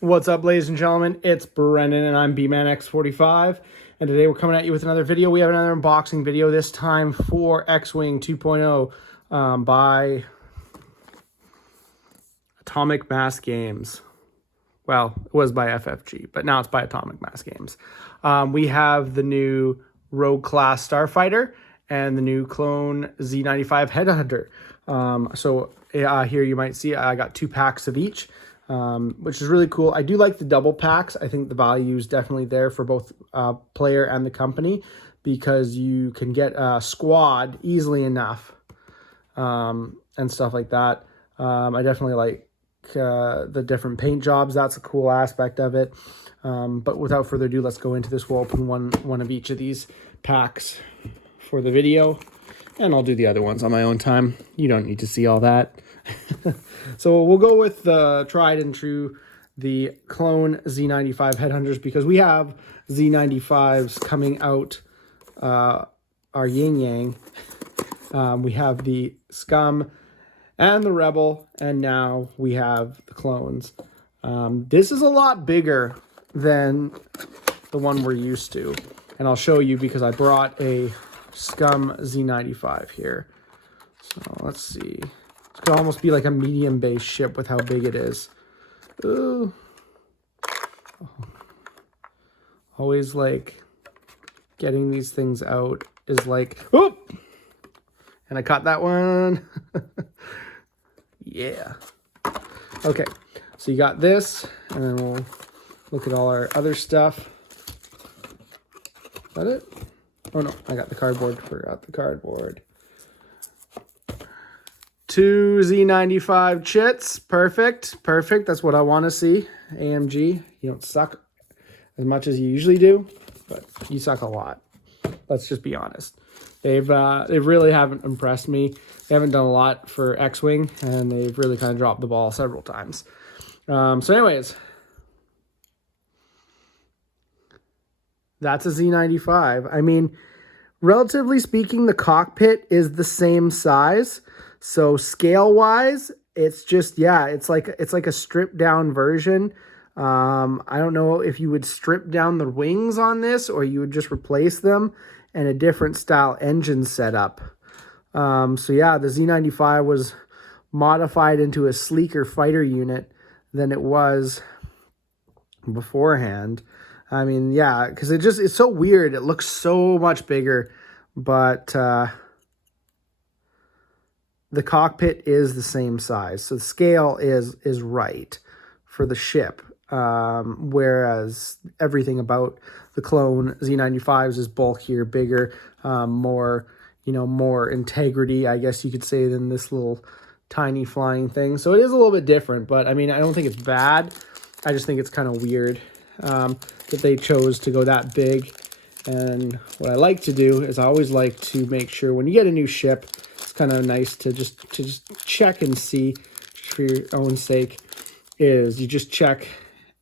What's up, ladies and gentlemen? It's Brendan, and I'm BManX45. And today we're coming at you with another video. We have another unboxing video, this time for X-Wing 2.0 by Atomic Mass Games. Well, it was by FFG, but now it's by Atomic Mass Games. We have the new Rogue Class Starfighter and the new Clone Z95 Headhunter. Here you might see I got 2 packs of each. Which is really cool. I do like the double packs. I think the value is definitely there for both player and the company because you can get a squad easily enough and stuff like that. I definitely like the different paint jobs. That's a cool aspect of it. But without further ado, let's go into this. We'll open one of each of these packs for the video, and I'll do the other ones on my own time. You don't need to see all that. So we'll go with the tried and true, the Clone Z95 Headhunters, because we have Z95s coming out, our yin yang. We have the Scum and the Rebel, and now we have the clones. This is a lot bigger than the one we're used to, and I'll show you because I brought a Scum Z95 here. So let's see. It could almost be like a medium-based ship with how big it is. Ooh. Always like getting these things out is like, oh! And I caught that one. Yeah. Okay, so you got this, and then we'll look at all our other stuff. Is that it? Oh no, I got the cardboard. Forgot the cardboard. 2 Z95 chits. Perfect. That's what I want to see. AMG, you don't suck as much as you usually do, but you suck a lot. Let's just be honest. They really haven't impressed me. They haven't done a lot for X-Wing, and they've really kind of dropped the ball several times. So anyways, that's a Z95. I mean, relatively speaking, the cockpit is the same size. So scale-wise, it's just, yeah, it's like a stripped-down version. I don't know if you would strip down the wings on this or you would just replace them and a different style engine setup. So yeah, the Z95 was modified into a sleeker fighter unit than it was beforehand. I mean, yeah, because it's so weird. It looks so much bigger, but the cockpit is the same size. So the scale is right for the ship. Whereas everything about the Clone Z95s is bulkier, bigger, more integrity, I guess you could say, than this little tiny flying thing. So it is a little bit different, but I mean, I don't think it's bad. I just think it's kind of weird that they chose to go that big. And what I like to do is I always like to make sure when you get a new ship, it's kind of nice to just check and see, for your own sake, is you just check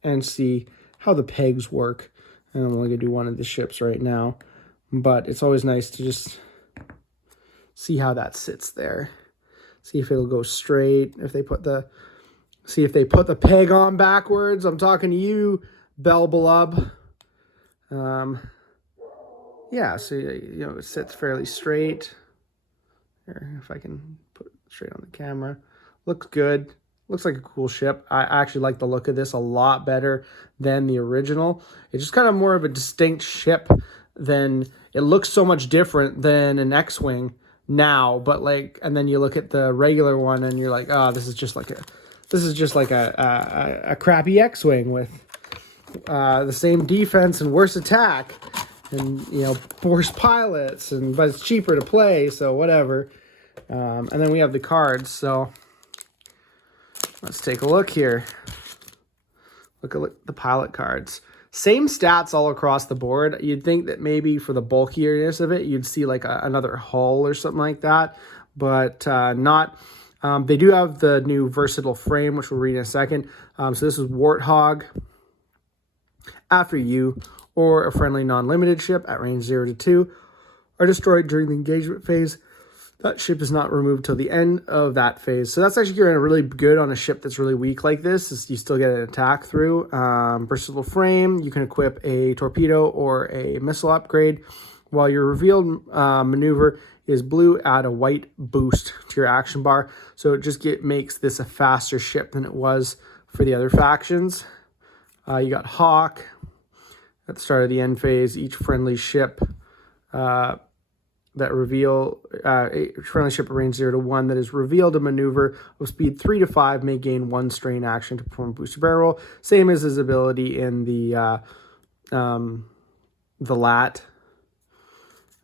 and see how the pegs work. And I'm only going to do one of the ships right now, but it's always nice to just see how that sits there. See if it'll go straight. See if they put the peg on backwards. I'm talking to you, Belbelub. Yeah, so it sits fairly straight. Here, if I can put it straight on the camera. Looks good. Looks like a cool ship. I actually like the look of this a lot better than the original. It's just kind of more of a distinct ship than, it looks so much different than an X-Wing now, but like, and then you look at the regular one and you're like, oh, this is just like a crappy X-Wing with the same defense and worse attack and, worse pilots, but it's cheaper to play, so whatever. And then we have the cards, so let's take a look here. Look at the pilot cards. Same stats all across the board. You'd think that maybe for the bulkiness of it, you'd see like another hull or something like that, but not. They do have the new versatile frame, which we'll read in a second. So this is Warthog, after you or a friendly non-limited ship at range 0 to 2 are destroyed during the engagement phase. That ship is not removed till the end of that phase. So that's actually really good on a ship that's really weak like this, is you still get an attack through. Versatile frame, you can equip a torpedo or a missile upgrade. While your revealed maneuver is blue, add a white boost to your action bar. So it just makes this a faster ship than it was for the other factions. You got Hawk at the start of the end phase. Each friendly ship friendly ship at range 0 to 1 that is revealed a maneuver of speed 3 to 5 may gain 1 strain action to perform a booster barrel roll. Same as his ability in the LAT.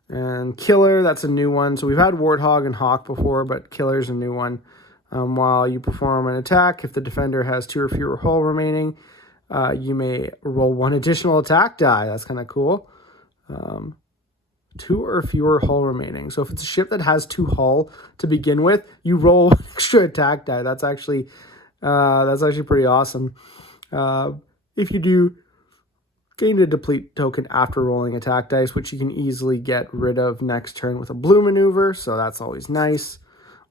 And Killer, that's a new one. So we've had Warthog and Hawk before, but Killer's a new one. While you perform an attack, if the defender has 2 or fewer hull remaining, you may roll 1 additional attack die. That's kind of cool. 2 or fewer hull remaining. So if it's a ship that has 2 hull to begin with, you roll 1 extra attack die. That's actually pretty awesome. If you do gain a deplete token after rolling attack dice, which you can easily get rid of next turn with a blue maneuver, so that's always nice.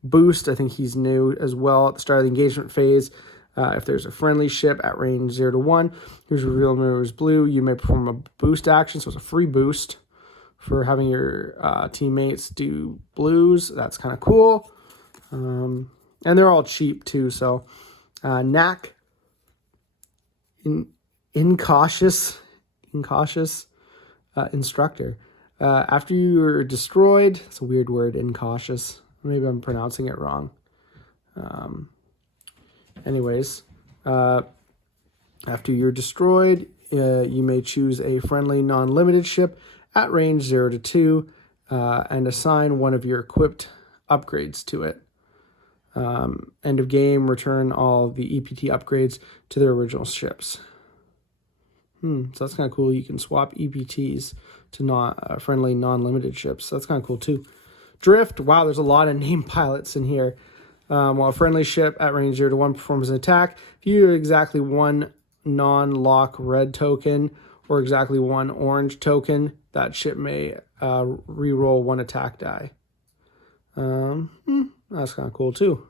Boost, I think he's new as well at the start of the engagement phase. If there's a friendly ship at range 0 to 1 whose reveal maneuver is blue, you may perform a boost action, so it's a free boost for having your teammates do blues. That's kind of cool. And they're all cheap too, so Knack, incautious instructor. After you are destroyed, it's a weird word, incautious. Maybe I'm pronouncing it wrong. After you're destroyed, you may choose a friendly non-limited ship at range 0 to 2 and assign one of your equipped upgrades to it. End of game, return all the EPT upgrades to their original ships. So that's kind of cool. You can swap EPTs to friendly non-limited ships. So that's kind of cool too. Drift. Wow, there's a lot of named pilots in here. While a friendly ship at range 0 to 1 performs an attack, if you have exactly 1 non-lock red token or exactly 1 orange token, that ship may re-roll 1 attack die. That's kind of cool too.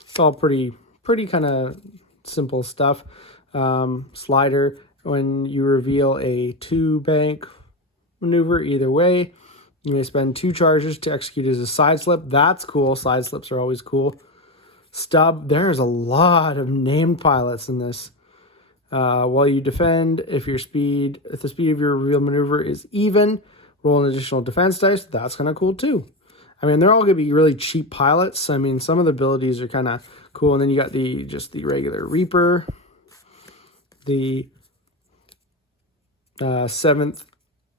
It's all pretty kind of simple stuff. Slider, when you reveal a 2-bank maneuver either way, you may spend 2 charges to execute as a side slip. That's cool. Side slips are always cool. Stub, there's a lot of named pilots in this. While you defend, if the speed of your reveal maneuver is even, roll an additional defense dice. That's kind of cool too. I mean, they're all going to be really cheap pilots. I mean, some of the abilities are kind of cool. And then you got just the regular Reaper, the 7th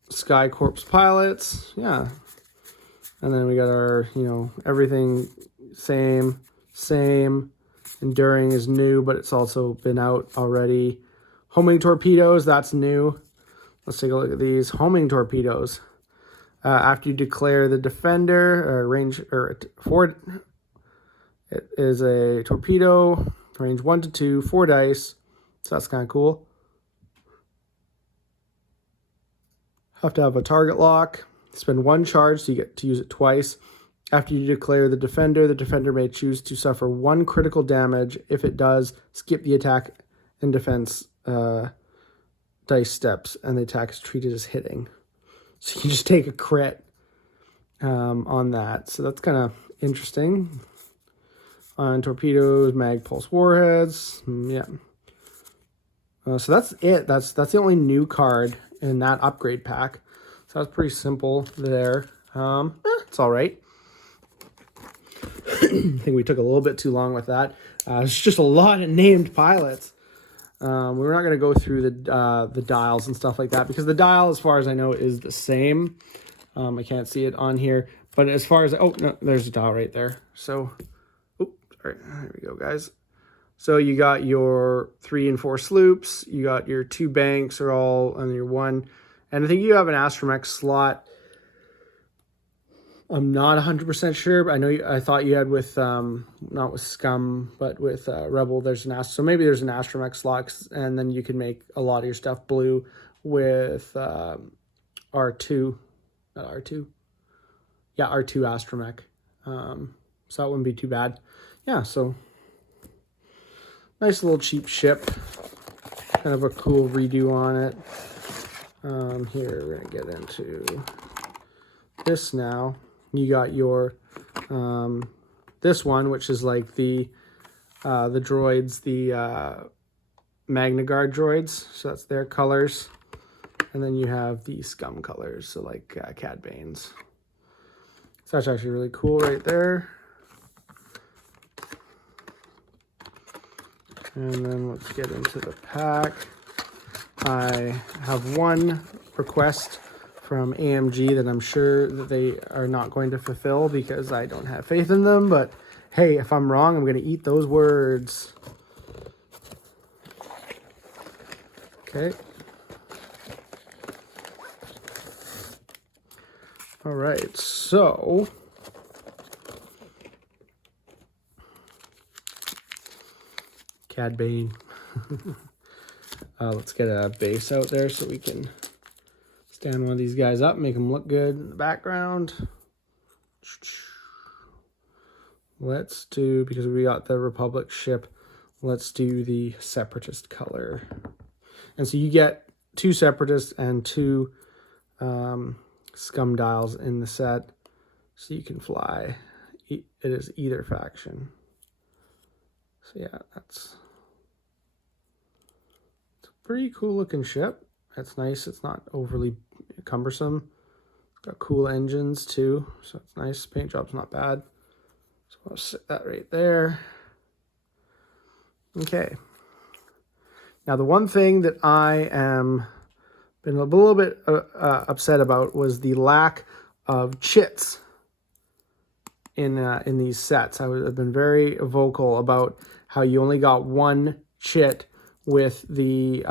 Sky Corps pilots. Yeah. And then we got our, everything same. Enduring is new, but it's also been out already. Homing torpedoes, that's new. Let's take a look at these. Homing torpedoes. After you declare the defender, it is a torpedo, range 1 to 2, 4 dice. So that's kind of cool. Have to have a target lock. Spend 1 charge, so you get to use it twice. After you declare the defender may choose to suffer 1 critical damage. If it does, skip the attack and defense dice steps, and the attack is treated as hitting. So you can just take a crit on that. So that's kind of interesting. On torpedoes, mag pulse warheads. Yeah. So that's it. That's the only new card in that upgrade pack. So that's pretty simple there. It's all right. I think we took a little bit too long with that. It's just a lot of named pilots. We're not going to go through the dials and stuff like that, because the dial, as far as I know, is the same. I can't see it on here, but as far as, oh no, there's a dial right there. So, all right, there we go, guys. So you got your 3 and 4 sloops, you got your 2 banks are all on your 1, and I think you have an Astromech slot. I'm not 100% sure, but I thought you had with, not with Scum, but with Rebel, there's an so maybe there's an Astromech slot, and then you can make a lot of your stuff blue with R2. not R2. Yeah, R2 Astromech. So that wouldn't be too bad. Yeah, so nice little cheap ship. Kind of a cool redo on it. Here, we're going to get into this now. You got your, this one, which is like the droids, the Magna-Guard droids. So that's their colors. And then you have the scum colors, so like Cad Bane's. So that's actually really cool right there. And then let's get into the pack. I have one request from AMG that I'm sure that they are not going to fulfill because I don't have faith in them. But hey, if I'm wrong, I'm going to eat those words. Okay. All right, so Cad Bane. Let's get a base out there so we can stand one of these guys up, make them look good in the background. Let's do, because we got the Republic ship, let's do the Separatist color. And so you get 2 Separatists and 2 scum dials in the set, so you can fly. It is either faction. So yeah, it's a pretty cool looking ship. That's nice. It's not overly cumbersome. It's got cool engines too, so it's nice. Paint job's not bad. So I'll sit that right there. Okay. Now the one thing that I am been a little bit upset about was the lack of chits in these sets. I've been very vocal about how you only got 1 chit with the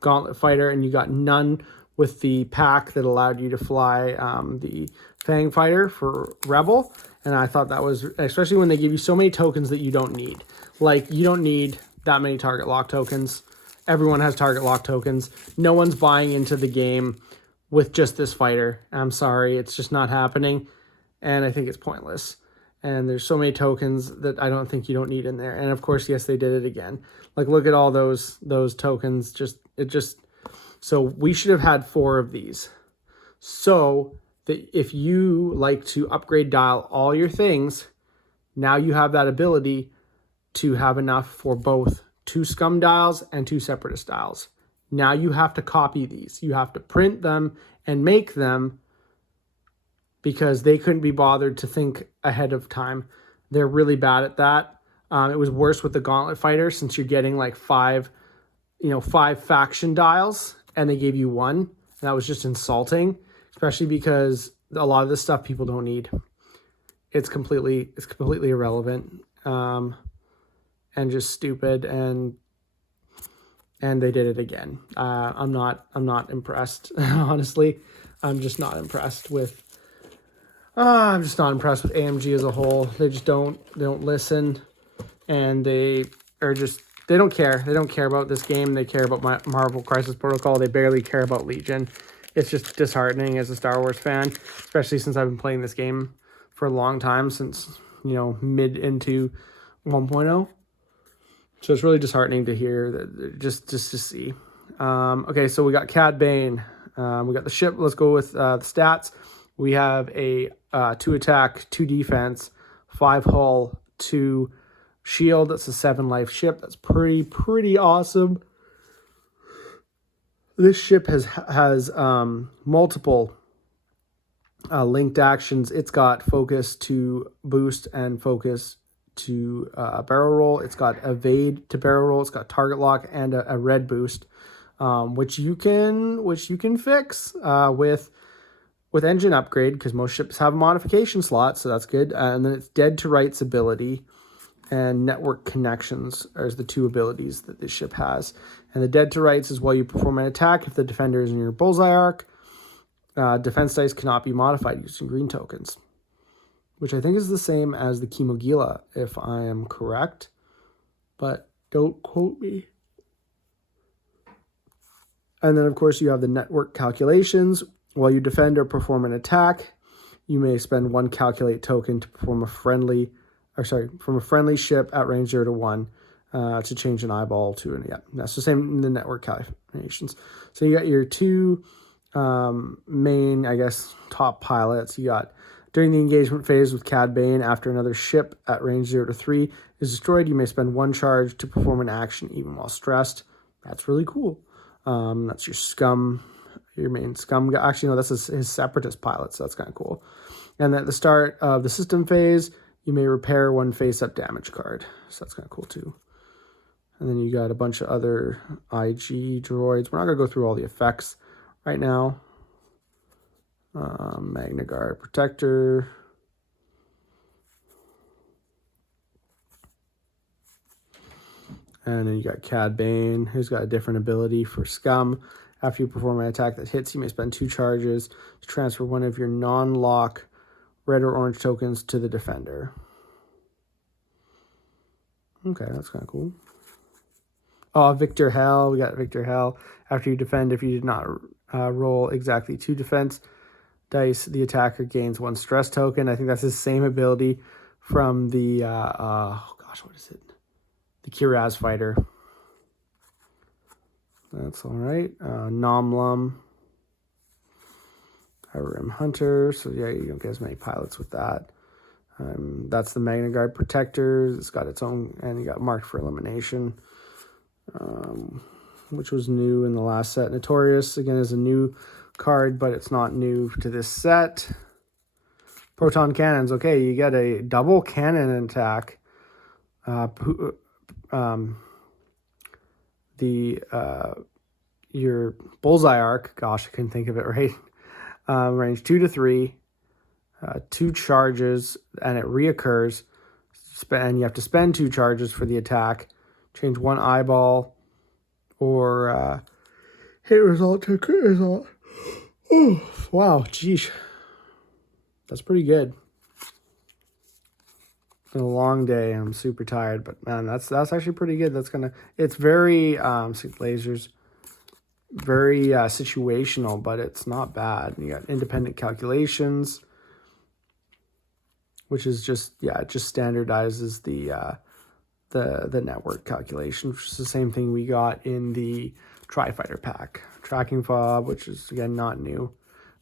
Gauntlet Fighter, and you got none with the pack that allowed you to fly the Fang Fighter for Rebel. And I thought that was, especially when they give you so many tokens that you don't need. Like, you don't need that many target lock tokens. Everyone has target lock tokens. No one's buying into the game with just this fighter. I'm sorry, it's just not happening. And I think it's pointless. And there's so many tokens that I don't think you don't need in there. And of course, yes, they did it again. Like, look at all those tokens. So we should have had 4 of these. So that if you like to upgrade dial all your things, now you have that ability to have enough for both 2 scum dials and 2 separatist dials. Now you have to copy these. You have to print them and make them because they couldn't be bothered to think ahead of time. They're really bad at that. It was worse with the Gauntlet Fighter since you're getting like 5 faction dials and they gave you 1. And that was just insulting, especially because a lot of this stuff people don't need. It's completely irrelevant and just stupid, and they did it again. I'm not impressed. Honestly, I'm just not impressed with. I'm just not impressed with AMG as a whole. They just don't listen, and they don't care. They don't care about this game. They care about Marvel Crisis Protocol. They barely care about Legion. It's just disheartening as a Star Wars fan, especially since I've been playing this game for a long time, since mid into 1.0. So it's really disheartening to hear that, just to see. Okay, so we got Cad Bane. We got the ship. Let's go with the stats. We have a 2 attack, 2 defense, 5 hull, 2 shield. That's a 7 life ship. That's pretty awesome. This ship has multiple linked actions. It's got focus to boost and focus to barrel roll. It's got evade to barrel roll. It's got target lock and a red boost, which you can fix with engine upgrade, because most ships have a modification slot, so that's good. And then it's dead to rights ability and network connections are the 2 abilities that this ship has. And the dead to rights is while you perform an attack, if the defender is in your bullseye arc, defense dice cannot be modified using green tokens, which I think is the same as the Kimogila, if I am correct, but don't quote me. And then, of course, you have the network calculations. While you defend or perform an attack, you may spend 1 calculate token to perform from a friendly ship at range 0 to 1 to change an eyeball to an, yeah, that's the same in the network calculations. So you got your 2 main, I guess, top pilots. You got during the engagement phase with Cad Bane, after another ship at range 0 to 3 is destroyed, you may spend 1 charge to perform an action even while stressed. That's really cool. That's your scum, your main scum guy. Actually, no, that's his separatist pilot, so that's kind of cool. And at the start of the system phase, you may repair 1 face-up damage card. So that's kind of cool too. And then you got a bunch of other IG droids. We're not going to go through all the effects right now. Magna Guard Protector. And then you got Cad Bane, who's got a different ability for Scum. After you perform an attack that hits, you may spend 2 charges to transfer 1 of your non-lock red or orange tokens to the defender. Okay, that's kind of cool. Oh, Victor Hell. We got Victor Hell. After you defend, if you did not roll exactly 2 defense dice, the attacker gains 1 stress token. I think that's his same ability from the, what is it? The Kiraz fighter. That's all right. Nomlum. Headhunter. So yeah, you don't get as many pilots with that. That's the Magna Guard Protector. It's got its own, and you got marked for elimination, which was new in the last set. Notorious, again, is a new card, but it's not new to this set. Proton cannons. Okay, you get a double cannon attack. Your bullseye arc, gosh, I couldn't think of it right. Range 2 to 3, 2 charges, and it reoccurs. And you have to spend 2 charges for the attack. Change 1 eyeball, or hit result to crit result. Oh, wow, geez, that's pretty good. It's been a long day and I'm super tired, but man, that's actually pretty good. It's very lasers, very situational, but it's not bad. You got independent calculations, which is just, yeah, it just standardizes the network calculation, which is the same thing we got in the Tri-Fighter pack. Tracking fob, which is again not new.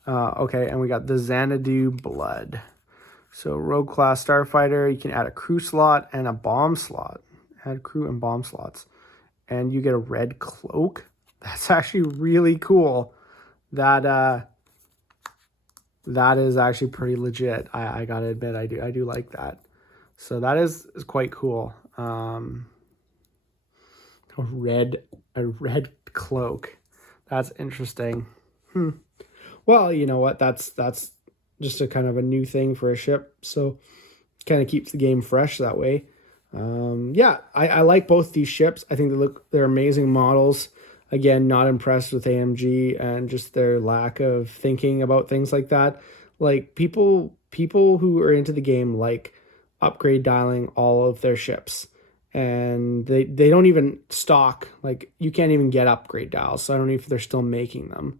Okay, and we got the Xanadu Blood. So Rogue Class Starfighter, you can add a crew slot and a bomb slot. Add crew and bomb slots. And you get a red cloak. That's actually really cool. That is actually pretty legit. I gotta admit, I do like that. So that is quite cool. A red cloak. That's interesting. Well, you know what? That's just a kind of a new thing for a ship. So kind of keeps the game fresh that way. Yeah, I like both these ships. I think they're amazing models. Again, not impressed with AMG and just their lack of thinking about things like that. Like people who are into the game like upgrade dialing all of their ships. And they don't even stock, like you can't even get upgrade dials. So I don't know if they're still making them,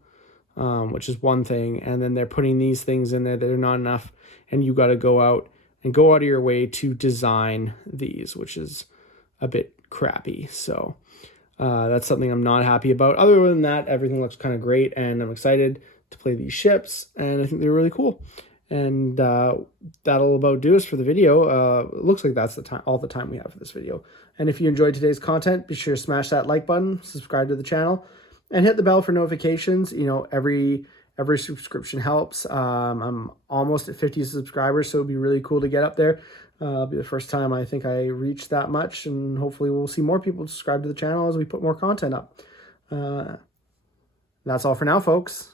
which is one thing. And then they're putting these things in there that are not enough. And you got to go out of your way to design these, which is a bit crappy. So that's something I'm not happy about. Other than that, everything looks kind of great. And I'm excited to play these ships. And I think they're really cool. And that'll about do us for the video. It looks like that's all the time we have for this video. And if you enjoyed today's content, be sure to smash that like button, subscribe to the channel, and hit the bell for notifications. You know, every subscription helps. I'm almost at 50 subscribers, so it'd be really cool to get up there. It'll be the first time I think I reached that much, and hopefully we'll see more people subscribe to the channel as we put more content up. That's all for now, folks.